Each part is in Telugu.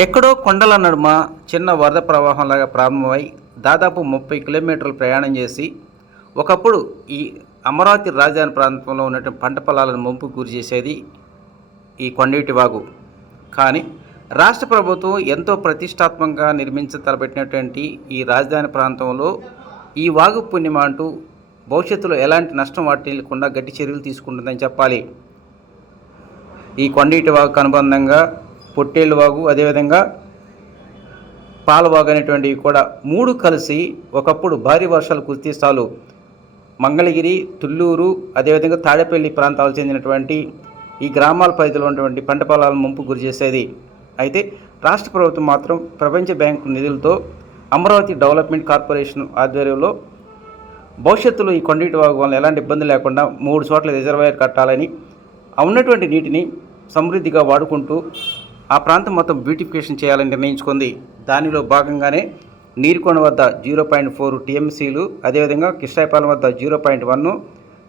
ఎక్కడో కొండల నడుమ చిన్న వరద ప్రవాహంలాగా ప్రారంభమై దాదాపు 30 కిలోమీటర్లు ప్రయాణం చేసి ఒకప్పుడు ఈ అమరావతి రాజధాని ప్రాంతంలో ఉన్నటువంటి పంట పొలాలను ముంపుకు గురి చేసేది ఈ కొండవీటి వాగు. కానీ రాష్ట్ర ప్రభుత్వం ఎంతో ప్రతిష్టాత్మకంగా తలపెట్టినటువంటి ఈ రాజధాని ప్రాంతంలో ఈ వాగు పుణ్యమ అంటూ భవిష్యత్తులో ఎలాంటి నష్టం వాటిల్లకుండా గట్టి చర్యలు తీసుకుంటుందని చెప్పాలి. ఈ కొండవీటి వాగుకు అనుబంధంగా పొట్టేళ్ళు వాగు, అదేవిధంగా పాలవాగు అనేటువంటివి కూడా మూడు కలిసి ఒకప్పుడు భారీ వర్షాలు కురిస్తే చాలు మంగళగిరి, తుళ్ళూరు, అదేవిధంగా తాడేపల్లి ప్రాంతాలకు చెందినటువంటి ఈ గ్రామాల పరిధిలో ఉన్నటువంటి పంట పొలాలను ముంపు గురి చేసేది. అయితే రాష్ట్ర ప్రభుత్వం మాత్రం ప్రపంచ బ్యాంకు నిధులతో అమరావతి డెవలప్మెంట్ కార్పొరేషన్ ఆధ్వర్యంలో భవిష్యత్తులో ఈ కొండవీటి వాగు వల్ల ఎలాంటి ఇబ్బంది లేకుండా 3 చోట్ల రిజర్వాయర్ కట్టాలని, ఉన్నటువంటి నీటిని సమృద్ధిగా వాడుకుంటూ ఆ ప్రాంతం మొత్తం బ్యూటిఫికేషన్ చేయాలని నిర్ణయించుకుంది. దానిలో భాగంగానే నీరుకొండ వద్ద 0.4 టీఎంసీలు, అదేవిధంగా కిష్టాయపాలెం వద్ద 0.1,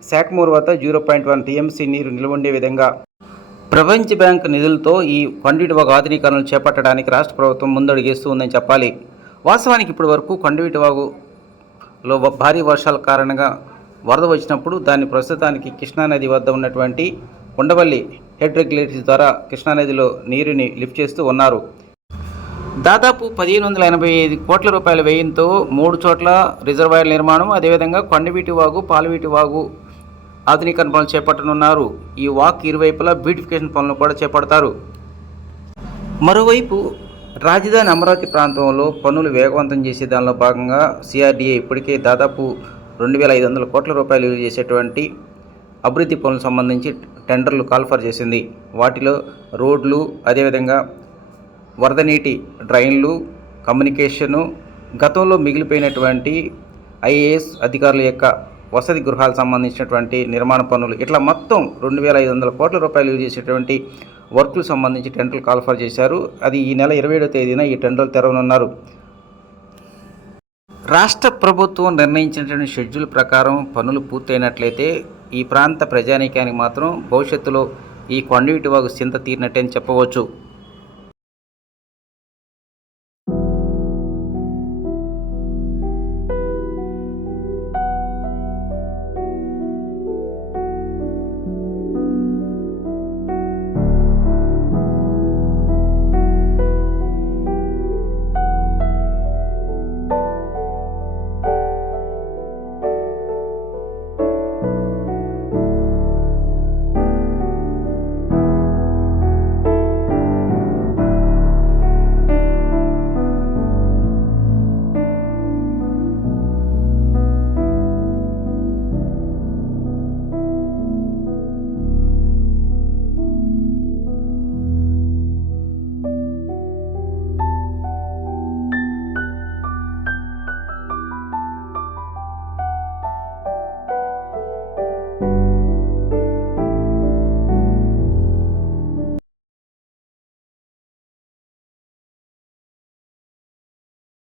శాఖమూరు వద్ద 0.1 టీఎంసీ నీరు నిల్వ ఉండే విధంగా ప్రపంచ బ్యాంక్ నిధులతో ఈ కొండవీటి వాగు ఆధునీకరణలు చేపట్టడానికి రాష్ట్ర ప్రభుత్వం ముందడుగేస్తూ ఉందని చెప్పాలి. వాస్తవానికి ఇప్పటి వరకు కొండవీటి వాగులో భారీ వర్షాల కారణంగా వరద వచ్చినప్పుడు దాన్ని ప్రస్తుతానికి కృష్ణానది వద్ద ఉన్నటువంటి ఉండవల్లి హెడ్ రెగ్యులేటరీస్ ద్వారా కృష్ణానదిలో నీరుని లిఫ్ట్ చేస్తూ ఉన్నారు. దాదాపు 1585 కోట్ల రూపాయల వ్యయంతో 3 చోట్ల రిజర్వాయర్ నిర్మాణం, అదేవిధంగా కొండవీటి వాగు, పాలవీటి వాగు ఆధునీకరణ పనులు చేపట్టనున్నారు. ఈ వాక్ ఇరువైపులా బ్యూటిఫికేషన్ పనులు కూడా చేపడతారు. మరోవైపు రాజధాని అమరావతి ప్రాంతంలో పనులు వేగవంతం చేసే దానిలో భాగంగా సిఆర్డీఏ ఇప్పటికే దాదాపు 2500 కోట్ల రూపాయలు విలువ చేసేటువంటి అభివృద్ధి పనులకు సంబంధించి టెండర్లు కాల్ఫర్ చేసింది. వాటిలో రోడ్లు, అదేవిధంగా వరద నీటి డ్రైన్లు, కమ్యూనికేషను, గతంలో మిగిలిపోయినటువంటి ఐఏఎస్ అధికారుల యొక్క వసతి గృహాలకు సంబంధించినటువంటి నిర్మాణ పనులు, ఇట్లా మొత్తం 2500 కోట్ల రూపాయలు విలువ చేసేటువంటి వర్కులకు సంబంధించి టెండర్లు కాల్ఫర్ చేశారు. అది ఈ నెల 27వ తేదీన ఈ టెండర్లు తెరవనున్నారు. రాష్ట్ర ప్రభుత్వం నిర్ణయించినటువంటి షెడ్యూల్ ప్రకారం పనులు పూర్తయినట్లయితే ఈ ప్రాంత ప్రజానీకానికి మాత్రం భవిష్యత్తులో ఈ కొండవీటి వాగు చింత తీరినట్టే అని చెప్పవచ్చు.